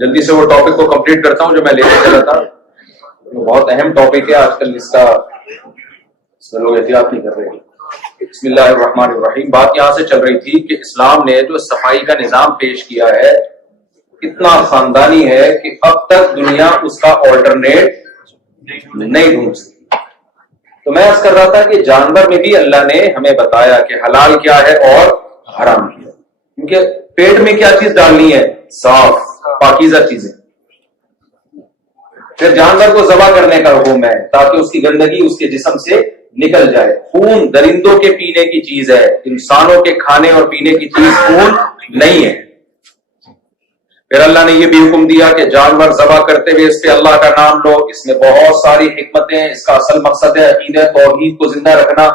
جلدی سے وہ ٹاپک کو کمپلیٹ کرتا ہوں جو میں لینے چلا تھا. بہت اہم ٹاپک ہے آج کل، اس میں لوگ احتیاط نہیں کر رہے. بسم اللہ الرحمن الرحیم. بات یہاں سے چل رہی تھی کہ اسلام نے جو صفائی کا نظام پیش کیا ہے اتنا خاندانی ہے کہ اب تک دنیا اس کا آلٹرنیٹ نہیں ڈھونڈ سکی. تو میں عرض کر رہا تھا کہ جانور میں بھی اللہ نے ہمیں بتایا کہ حلال کیا ہے اور حرام کیا ہے، کیونکہ پیٹ میں کیا چیز ڈالنی ہے؟ صاف پاکیزہ چیزیں. پھر جانور کو ذبح کرنے کا حکم ہے تاکہ اس کی گندگی اس کے جسم سے نکل جائے. خون درندوں کے پینے کی چیز ہے، انسانوں کے کھانے اور پینے کی چیز خون نہیں ہے. پھر اللہ نے یہ بھی حکم دیا کہ جانور ذبح کرتے ہوئے اس پہ اللہ کا نام لو. اس میں بہت ساری حکمتیں. اس کا اصل مقصد ہے عقیدہ توحید کو زندہ رکھنا.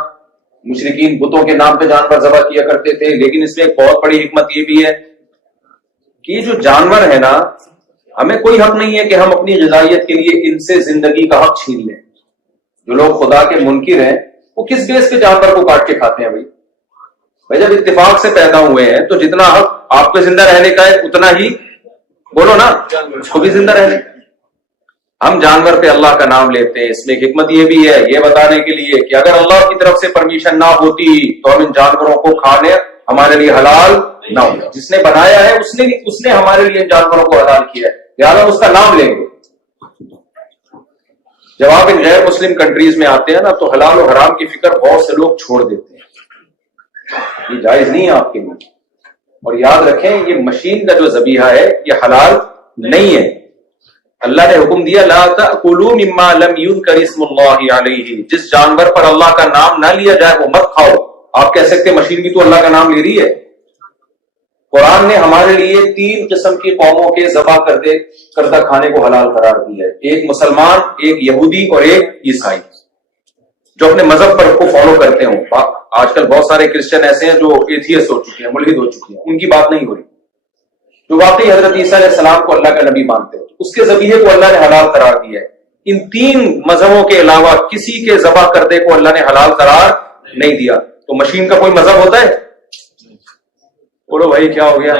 مشرکین بتوں کے نام پہ جانور ذبح کیا کرتے تھے، لیکن اس میں ایک بہت بڑی حکمت یہ بھی ہے کہ یہ جو جانور ہے نا، ہمیں کوئی حق نہیں ہے کہ ہم اپنی غذائیت کے لیے ان سے زندگی کا حق چھین لیں. جو لوگ خدا کے منکر ہیں وہ کس بیس پہ جانور کو کاٹ کے کھاتے ہیں؟ بھائی جب اتفاق سے پیدا ہوئے ہیں تو جتنا حق آپ کو زندہ رہنے کا ہے اتنا ہی بولو نا اس کو بھی زندہ رہنے. ہم جانور پہ اللہ کا نام لیتے ہیں. اس میں ایک حکمت یہ بھی ہے یہ بتانے کے لیے کہ اگر اللہ کی طرف سے پرمیشن نہ ہوتی تو ہم ان جانوروں کو کھانے ہمارے لیے حلال نہ ہوتا. جس نے بنایا ہے اس نے ہمارے لیے ان جانوروں کو حلال کیا ہے، لہٰذا اس کا نام لیں گے. جب آپ ان غیر مسلم کنٹریز میں آتے ہیں نا تو حلال و حرام کی فکر بہت سے لوگ چھوڑ دیتے ہیں. یہ جائز نہیں ہے آپ کے لیے. اور یاد رکھیں یہ مشین کا جو ذبیحہ ہے یہ حلال نہیں ہے. اللہ نے حکم دیا لا تأکلوا مما لم یذکر اسم اللہ علیہ. جس جانور پر اللہ کا نام نہ لیا جائے وہ مت کھاؤ. آپ کہہ سکتے مشین بھی تو اللہ کا نام لے رہی ہے. قرآن نے ہمارے لیے 3 قسم کی قوموں کے ذبح کردہ کھانے کو حلال قرار دیا ہے. ایک مسلمان، ایک یہودی اور ایک عیسائی جو اپنے مذہب پر کو فالو کرتے ہوں. آج کل بہت سارے کرسچن ایسے ہیں جو ایتھیسٹ ہو چکے ہیں، ملحد ہو چکے ہیں. ان کی بات نہیں ہو رہی. جو واقعی حضرت عیسیٰ علیہ السلام کو اللہ کا نبی مانتے ہیں اس کے ذبیحے کو اللہ نے حلال قرار دیا ہے. ان 3 مذہبوں کے علاوہ کسی کے ذبح کردے کو اللہ نے حلال قرار نہیں دیا. تو مشین کا کوئی مذہب ہوتا ہے؟ بولو بھائی کیا ہو گیا؟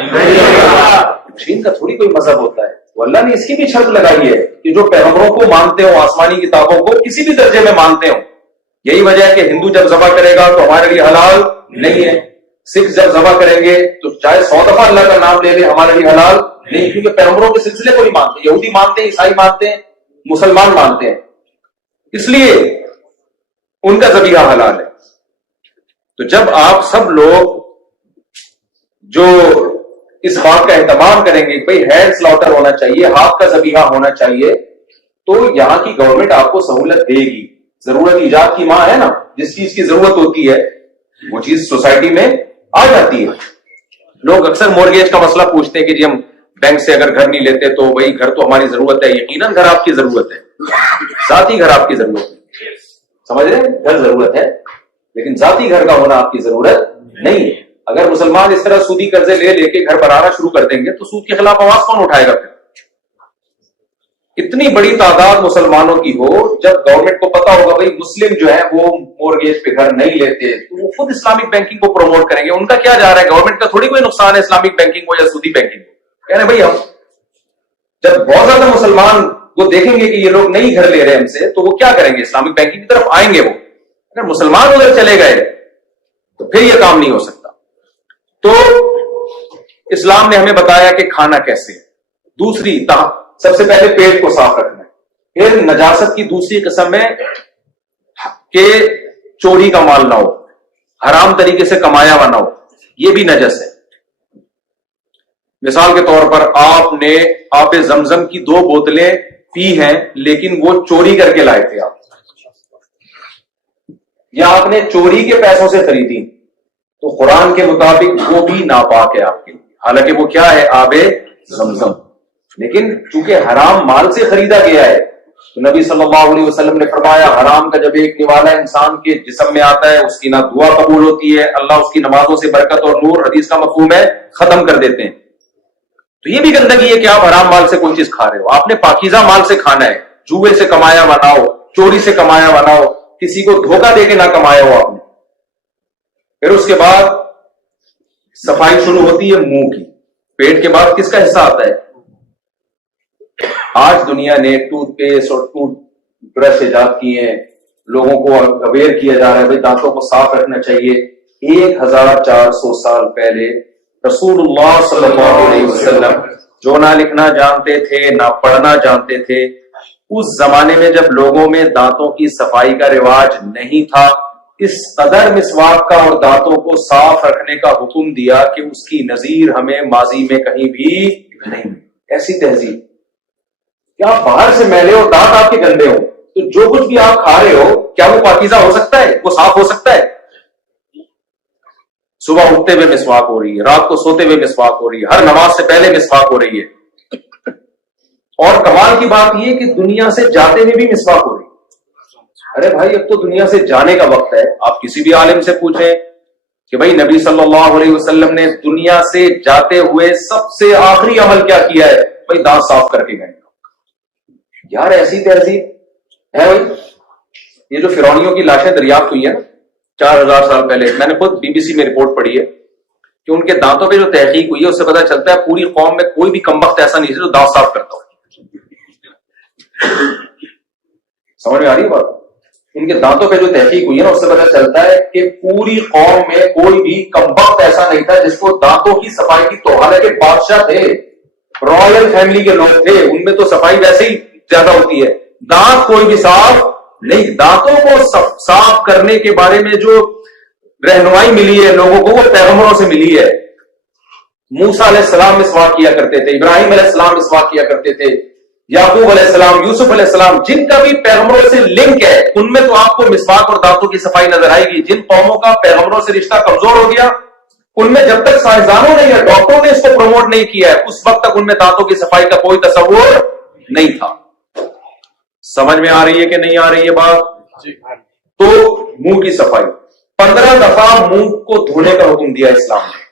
مشین کا تھوڑی کوئی مذہب ہوتا ہے. تو اللہ نے اس کی بھی شرط لگائی ہے کہ جو پیغمبروں کو مانتے ہو، آسمانی کتابوں کو کسی بھی درجے میں مانتے ہو. یہی وجہ ہے کہ ہندو جب ذبح کرے گا تو ہمارے لیے حلال نہیں ہے. سکھ جب ذبح کریں گے تو چاہے 100 دفعہ اللہ کا نام لے لے ہمارے لیے حلال نہیں، کیونکہ پیغمبروں کے سلسلے کو نہیں مانتے. یہودی مانتے ہیں، عیسائی مانتے ہیں، مسلمان مانتے ہیں، اس لیے ان کا ذبیحہ حلال ہے. تو جب آپ سب لوگ جو اس بات کا اہتمام کریں گے کہ بھئی ہینڈ سلاٹر ہونا چاہیے، ہاتھ کا ذبیحہ ہونا چاہیے، تو یہاں کی گورنمنٹ آپ کو سہولت دے گی. ضرورت ایجاد کی ماں ہے نا، جس چیز کی ضرورت ہوتی ہے وہ چیز سوسائٹی میں آ جاتی ہے. لوگ اکثر مورگیج کا مسئلہ پوچھتے ہیں کہ جی ہم بینک سے اگر گھر نہیں لیتے تو بھائی گھر تو ہماری ضرورت ہے. یقیناً گھر آپ کی ضرورت ہے، ذاتی گھر آپ کی ضرورت ہے. سمجھ رہے ہیں؟ گھر ضرورت ہے لیکن ذاتی گھر کا ہونا آپ کی ضرورت نہیں ہے. اگر مسلمان اس طرح سودی قرضے لے لے کے گھر بنانا شروع کر دیں گے تو سود کے خلاف آواز کون اٹھائے گا؟ پھر اتنی بڑی تعداد مسلمانوں کی ہو، جب گورنمنٹ کو پتا ہوگا بھائی مسلم جو ہے وہ مورگیج پہ گھر نہیں لیتے تو وہ خود اسلامک بینکنگ کو پروموٹ کریں گے. ان کا کیا جا رہا ہے؟ گورنمنٹ کا تھوڑی کوئی نقصان ہے اسلامک بینکنگ کو یا سودی بینکنگ کو. کہہ رہے بھائی ہم جب بہت زیادہ مسلمان وہ دیکھیں گے کہ یہ لوگ نہیں گھر لے رہے ہم سے تو وہ کیا کریں گے؟ اسلامک بینکنگ کی طرف آئیں گے. وہ اگر مسلمان ادھر چلے گئے تو پھر یہ کام نہیں ہو سکتا. تو اسلام نے ہمیں بتایا کہ کھانا کیسے. دوسری سب سے پہلے پیٹ کو صاف رکھنا ہے. پھر نجاست کی دوسری قسم ہے کہ چوری کا مال نہ ہو، حرام طریقے سے کمایا ہوا نہ ہو، یہ بھی نجس ہے. مثال کے طور پر آپ نے آب زمزم کی 2 بوتلیں پی ہیں لیکن وہ چوری کر کے لائے تھے آپ، یا آپ نے چوری کے پیسوں سے خریدی تو قرآن کے مطابق وہ بھی ناپاک ہے آپ کے لیے، حالانکہ وہ کیا ہے؟ آب زمزم. لیکن چونکہ حرام مال سے خریدا گیا ہے تو نبی صلی اللہ علیہ وسلم نے فرمایا حرام کا جب ایک نوالا انسان کے جسم میں آتا ہے اس کی نہ دعا قبول ہوتی ہے، اللہ اس کی نمازوں سے برکت اور نور، حدیث کا مفہوم ہے، ختم کر دیتے ہیں. تو یہ بھی گندگی ہے کہ آپ حرام مال سے کوئی چیز کھا رہے ہو. آپ نے پاکیزہ مال سے کھانا ہے، جوئے سے کمایا ہوا نہ ہو، چوری سے کمایا ہوا نہ ہو، کسی کو دھوکہ دے کے نہ کمایا ہو آپ نے. پھر اس کے بعد صفائی شروع ہوتی ہے منہ کی. پیٹ کے بعد کس کا حصہ آتا ہے؟ آج دنیا نے ٹوتھ پیسٹ اور ٹوتھ برش ایجاد کیے ہیں, لوگوں کو اویئر کیا جا رہا ہے بھائی دانتوں کو صاف رکھنا چاہیے. 1400 سال پہلے رسول اللہ صلی اللہ علیہ وسلم جو نہ لکھنا جانتے تھے نہ پڑھنا جانتے تھے, اس زمانے میں جب لوگوں میں دانتوں کی صفائی کا رواج نہیں تھا, اس قدر مسواک کا اور دانتوں کو صاف رکھنے کا حکم دیا کہ اس کی نظیر ہمیں ماضی میں کہیں بھی نہیں. ایسی تہذیب کہ آپ باہر سے میلے اور دانت آپ کے گندے ہو تو جو کچھ بھی آپ کھا رہے ہو کیا وہ پاکیزہ ہو سکتا ہے, وہ صاف ہو سکتا ہے؟ صبح اٹھتے ہوئے مسواک ہو رہی ہے, رات کو سوتے ہوئے مسواک ہو رہی ہے, ہر نماز سے پہلے مسواک ہو رہی ہے, اور کمال کی بات یہ کہ دنیا سے جاتے ہوئے بھی مسواک ہو رہی ہے. ارے بھائی اب تو دنیا سے جانے کا وقت ہے. آپ کسی بھی عالم سے پوچھیں کہ بھائی نبی صلی اللہ علیہ وسلم نے دنیا سے جاتے ہوئے سب سے آخری عمل کیا کیا ہے؟ بھائی دانت صاف کر کے گئے. یار ایسی تہذیب ہے بھائی. یہ جو فرعونیوں کی لاشیں دریافت ہوئی ہیں 4000 سال پہلے, میں نے خود بی بی سی میں رپورٹ پڑھی ہے کہ ان کے دانتوں پہ جو تحقیق ہوئی ہے اس سے پتا چلتا ہے پوری قوم میں کوئی بھی کمبخت ایسا نہیں ہے جو دانت صاف کرتا ہو. سمجھ میں آ رہی ہے بات؟ ان کے دانتوں پہ جو تحقیق ہوئی ہے نا اس سے پتا چلتا ہے کہ پوری قوم میں کوئی بھی کمبخت ایسا نہیں تھا جس کو دانتوں کی صفائی کی تو, حالانکہ بادشاہ تھے, رائل فیملی کے لوگ تھے, ان میں تو صفائی ویسے ہی زیادہ ہوتی ہے, دانت کوئی بھی صاف نہیں. دانتوں کو صاف کرنے کے بارے میں جو رہنمائی ملی ہے لوگوں کو وہ پیغمبروں سے ملی ہے. موسیٰ علیہ السلام مسواک کیا کرتے تھے, ابراہیم علیہ السلام مسواک کیا کرتے تھے, یعقوب علیہ السلام, یوسف علیہ السلام, جن کا بھی پیغمبروں سے لنک ہے ان میں تو آپ کو مسواک اور دانتوں کی صفائی نظر آئے گی. جن قوموں کا پیغمبروں سے رشتہ کمزور ہو گیا ان میں جب تک سائنسدانوں نے یا ڈاکٹروں نے اس کو پروموٹ نہیں کیا ہے اس وقت تک ان میں دانتوں کی صفائی کا کوئی تصور نہیں تھا. سمجھ میں آ رہی ہے کہ نہیں آ رہی ہے بات؟ تو منہ کی صفائی 15 دفعہ منہ کو دھونے کا حکم دیا اسلام نے.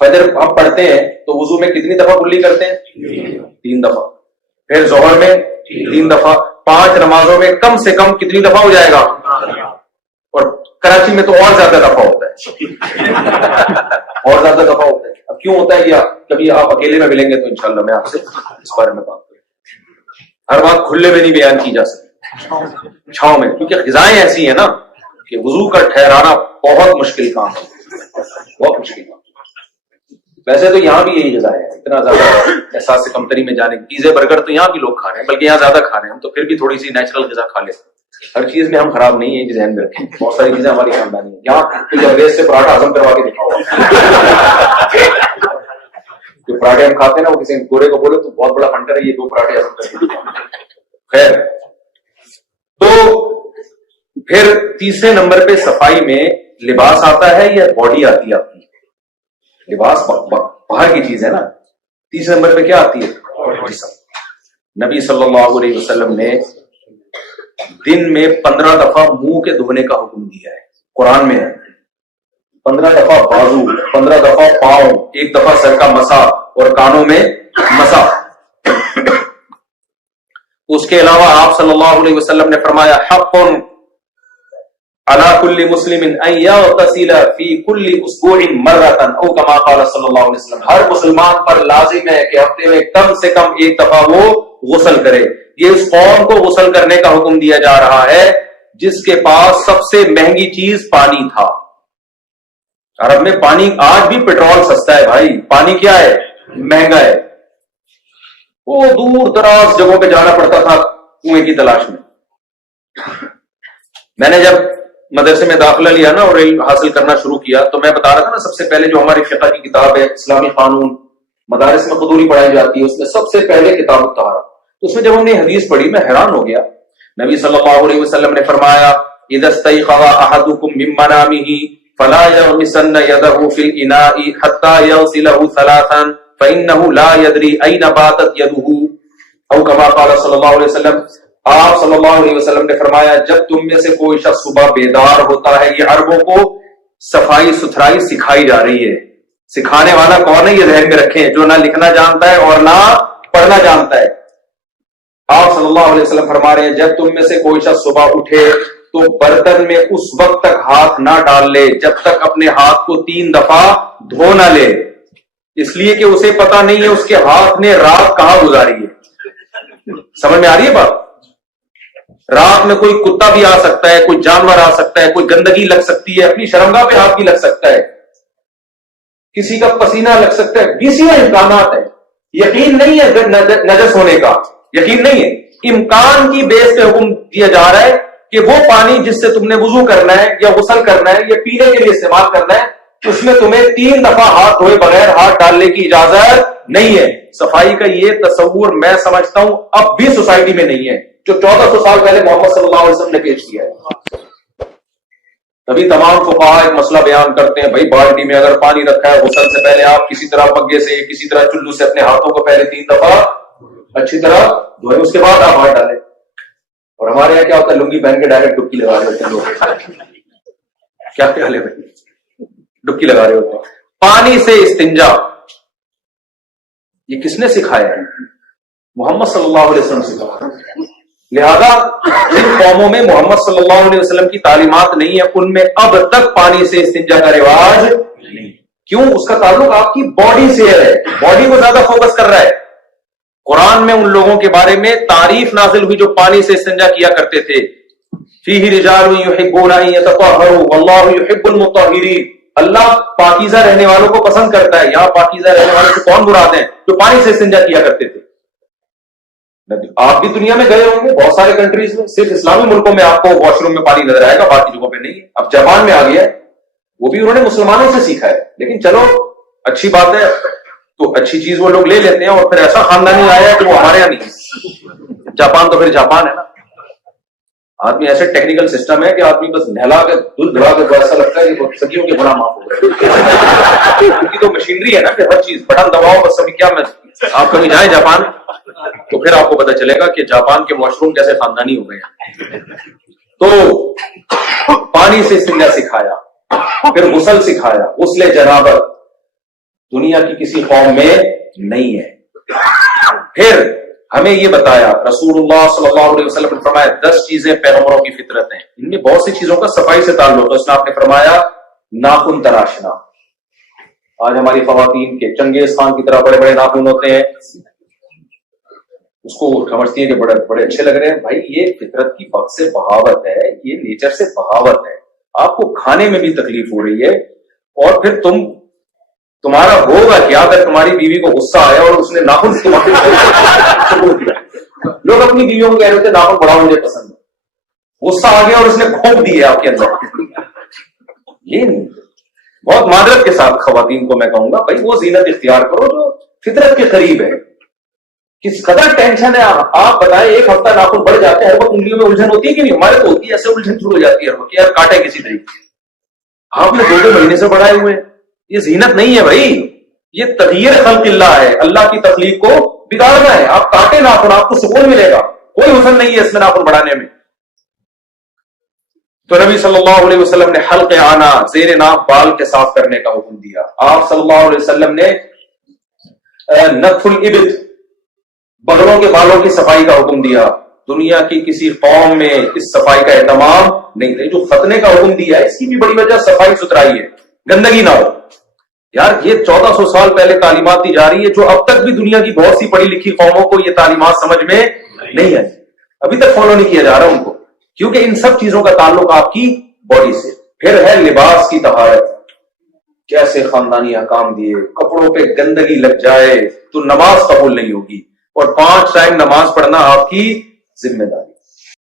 فجر ہم پڑھتے ہیں تو وضو میں کتنی دفعہ کلی کرتے ہیں؟ 3 دفعہ. پھر ظہر میں 3 دفعہ. 5 نمازوں میں کم سے کم کتنی دفعہ ہو جائے گا؟ اور کراچی میں تو اور زیادہ دفعہ ہوتا ہے, اور زیادہ دفعہ ہوتا ہے. اب کیوں ہوتا ہے؟ یا کبھی آپ اکیلے میں ملیں گے تو انشاءاللہ میں آپ سے اس بارے میں بات کروں. ہر بات کھلے میں نہیں بیان کی جا سکتی, چھاؤں میں, کیونکہ غذائیں ایسی ہیں نا کہ وضو کا ٹھہرانا بہت مشکل کام ہے, بہت مشکل کام. ویسے تو یہاں بھی یہی غذا ہے, اتنا زیادہ احساس سے کمتری میں جانے کی. پیزے برگر تو یہاں بھی لوگ کھا رہے ہیں, بلکہ یہاں زیادہ کھا رہے ہیں, ہم تو پھر بھی تھوڑی سی نیچرل غذا کھا لیتے ہیں. ہر چیز میں ہم خراب نہیں ہیں, ذہن میں رکھیں. بہت ساری چیزیں ہماری خاندانی ہیں. یہاں انگریز سے پراٹھا ہضم کروا کے دکھاؤ, جو پراٹھے ہم کھاتے ہیں نا وہ کسی گورے کو بولے تو بہت بڑا فنٹر ہے, یہ 2 پراٹھے ہضم کر کے دکھاؤ. خیر, تو پھر تیسرے نمبر پہ صفائی میں لباس آتا ہے یا باڈی آتی ہے آپ کی؟ لباس باہر کی چیز ہے نا. تیسرے نمبر پہ کیا آتی ہے؟ نبی صلی اللہ علیہ وسلم نے دن میں 15 دفعہ منہ کے دھونے کا حکم دیا ہے, قرآن میں ہے. 15 دفعہ بازو, 15 دفعہ پاؤں, 1 دفعہ سر کا مسا اور کانوں میں مسا. اس کے علاوہ آپ صلی اللہ علیہ وسلم نے فرمایا حق علی کل مسلم ان یغتسل فی کل اسبوع مرۃ او کما قال صلی اللہ علیہ وسلم. ہر مسلمان پر لازم ہے کہ ہفتے میں کم سے کم 1 دفعہ وہ غسل کرے. یہ اس قوم کو غسل کرنے کا حکم دیا جا رہا ہے جس کے پاس سب سے مہنگی چیز پانی تھا. عرب میں پانی, آج بھی پیٹرول سستا ہے بھائی, پانی کیا ہے؟ مہنگا ہے. وہ دور دراز جگہوں پہ جانا پڑتا تھا کنویں کی تلاش میں. میں نے جب مدرسے میں داخلہ لیا نا اور علم حاصل کرنا شروع کیا تو میں بتا رہا تھا نا سب سے پہلے جو ہماری فقہ کی کتاب ہے اسلامی قانون, مدارس میں قدوری پڑھائی جاتی ہے, اس میں سب سے پہلے کتاب الطہارہ. تو اس میں جب ہم نے حدیث پڑھی میں حیران ہو گیا. نبی صلی اللہ علیہ وسلم نے فرمایا اذا استيقظ احدكم من منامه فلا يغمسن يده في الاناء حتى يغسله 3 فانه لا يدري اين باتت يده او كما قال صلی اللہ علیہ وسلم. آپ صلی اللہ علیہ وسلم نے فرمایا جب تم میں سے کوئی شخص صبح بیدار ہوتا ہے, یہ عربوں کو صفائی ستھرائی سکھائی جا رہی ہے. سکھانے والا کون ہے یہ ذہن میں رکھیں, جو نہ لکھنا جانتا ہے اور نہ پڑھنا جانتا ہے. آپ صلی اللہ علیہ وسلم فرما رہے ہیں جب تم میں سے کوئی شخص صبح اٹھے تو برتن میں اس وقت تک ہاتھ نہ ڈال لے جب تک اپنے ہاتھ کو 3 دفعہ دھو نہ لے, اس لیے کہ اسے پتا نہیں ہے اس کے ہاتھ نے رات کہاں گزاری ہے. سمجھ میں آ رہی ہے بات؟ رات میں کوئی کتا بھی آ سکتا ہے, کوئی جانور آ سکتا ہے, کوئی گندگی لگ سکتی ہے, اپنی شرمگاہ پہ ہاتھ بھی لگ سکتا ہے, کسی کا پسینہ لگ سکتا ہے, 20 امکانات ہیں. یقین نہیں ہے نجس ہونے کا, یقین نہیں ہے, امکان کی بیس پہ حکم دیا جا رہا ہے کہ وہ پانی جس سے تم نے وضو کرنا ہے یا غسل کرنا ہے یا پینے کے لیے استعمال کرنا ہے, اس میں تمہیں 3 دفعہ ہاتھ دھوئے بغیر ہاتھ ڈالنے کی اجازت نہیں ہے. صفائی کا یہ تصور میں سمجھتا ہوں اب بھی سوسائٹی میں نہیں ہے جو 1400 سال پہلے محمد صلی اللہ علیہ وسلم نے پیش کیا ہے. تبھی تمام فقہاء ایک مسئلہ بیان کرتے ہیں, بھائی بالٹی میں اگر پانی رکھا ہے, غسل سے پہلے آپ کسی طرح پگے سے کسی طرح چلو سے اپنے ہاتھوں کو پہلے 3 دفعہ اچھی طرح دھوئیں, اس کے بعد آپ ہاتھ ڈالیں. اور ہمارے یہاں کیا ہوتا ہے, لنگی پہن کے ڈائریکٹ ڈبکی لگا رہے ہوتے ہیں لوگ. کیا خیال ہے بھائی, ڈبکی لگا رہے ہوتے ہیں. پانی سے استنجا یہ کس نے سکھایا ہے؟ محمد صلی اللہ علیہ وسلم سکھایا. لہذا جن قوموں میں محمد صلی اللہ علیہ وسلم کی تعلیمات نہیں ہے, ان میں اب تک پانی سے استنجا کا رواج نہیں. کیوں؟ اس کا تعلق آپ کی باڈی سے ہے, باڈی کو زیادہ فوکس کر رہا ہے. قرآن میں ان لوگوں کے بارے میں تعریف نازل ہوئی جو پانی سے استنجا کیا کرتے تھے. فیہ رجال یحبون ان یتطہروا واللہ یحب المطہرین. اللہ پاکیزہ رہنے والوں کو پسند کرتا ہے. یہاں پاکیزہ رہنے والوں سے کون مراد ہیں؟ جو پانی سے استنجا کیا کرتے تھے. آپ بھی دنیا میں گئے ہوں گے بہت سارے کنٹریز میں, صرف اسلامی ملکوں میں آپ کو واش روم میں پانی نظر آئے گا, باقی جگہوں پہ نہیں ہے. اب جاپان میں آ گیا ہے, وہ بھی انہوں نے مسلمانوں سے سیکھا ہے. لیکن چلو اچھی بات ہے, تو اچھی چیز وہ لوگ لے لیتے ہیں, اور پھر ایسا خاندانی آیا ہے کہ وہ ہمارے یہاں نہیں ہے. جاپان تو پھر جاپان ہے نا. آدمی ایسے ٹیکنیکل سسٹم ہے کہ آدمی بس نہلا کے دودھ بڑھا کے ایسا لگتا ہے کہ صدیوں کے گناہ معاف ہو گئے. ان کی تو مشینری ہے نا کہ ہر چیز بٹن دباؤ بس. ابھی کیا, میں آپ کبھی جائیں جاپان تو پھر آپ کو پتا چلے گا کہ جاپان کے واش روم کیسے خاندانی ہو گئے ہیں. تو پانی سے استنجا سکھایا, پھر غسل سکھایا. غسل جنابت دنیا کی کسی قوم میں نہیں ہے. پھر ہمیں یہ بتایا رسول اللہ صلی اللہ علیہ وسلم نے فرمایا 10 چیزیں پیغمبروں کی فطرت ہیں. ان میں بہت سی چیزوں کا صفائی سے تعلق ہے. اس میں آپ نے فرمایا ناخن تراشنا. آج ہماری خواتین کے چنگیز خان کی طرح بڑے بڑے ناخن ہوتے ہیں, اس کو سمجھتی ہیں کہ بڑے بڑے اچھے لگ رہے ہیں. بھائی یہ فطرت کی وقت سے بغاوت ہے, یہ نیچر سے بغاوت ہے. آپ کو کھانے میں بھی تکلیف ہو رہی ہے, اور پھر تمہارا ہوگا کیا اگر تمہاری بیوی کو غصہ آیا اور اس نے ناخن لوگ اپنی بیویوں کو کہہ رہے تھے ناخن بڑا مجھے پسند ہے, غصہ آ گیا اور اس نے گھونپ دیے آپ کے اندر. یہ نہیں. بہت معذرت کے ساتھ خواتین کو میں کہوں گا, بھائی وہ زینت اختیار کرو جو فطرت کے قریب ہے. کس قدر ٹینشن ہے آپ بتائیں. ایک ہفتہ ناخن بڑھ جاتے ہیں, ہر وقت انگلیوں میں الجھن ہوتی ہے کہ نہیں؟ ہمارے تو ہوتی ہے, ایسے الجھن شروع ہو جاتی ہے ہر وقت, یار کاٹے کسی طریقے. آپ نے 2 مہینے سے بڑھائے ہوئے ہیں. یہ زینت نہیں ہے بھائی, یہ تغیر خلق اللہ ہے. اللہ کی تخلیق کو بگاڑنا ہے. آپ کاٹے ناخن, آپ کو سکون ملے گا. کوئی حسن نہیں ہے اس میں ناخن بڑھانے میں. تو نبی صلی اللہ علیہ وسلم نے حلق آنا, زیر ناک بال کے صاف کرنے کا حکم دیا. آپ صلی اللہ علیہ وسلم نے نتف الابط, بغلوں کے بالوں کی صفائی کا حکم دیا. دنیا کی کسی قوم میں اس صفائی کا اہتمام نہیں تھا. جو ختنے کا حکم دیا ہے اس کی بھی بڑی وجہ صفائی ستھرائی ہے, گندگی نہ ہو. یار یہ 1400 سال پہلے تعلیمات دی جا رہی ہے, جو اب تک بھی دنیا کی بہت سی پڑھی لکھی قوموں کو یہ تعلیمات سمجھ میں نہیں ہے, ابھی تک فالو نہیں کیا جا رہا ان کو, کیونکہ ان سب چیزوں کا تعلق آپ کی باڈی سے. پھر ہے لباس کی طہارت. کیسے خاندانی احکام دیے, کپڑوں پہ گندگی لگ جائے تو نماز قبول نہیں ہوگی, اور 5 ٹائم نماز پڑھنا آپ کی ذمہ داری.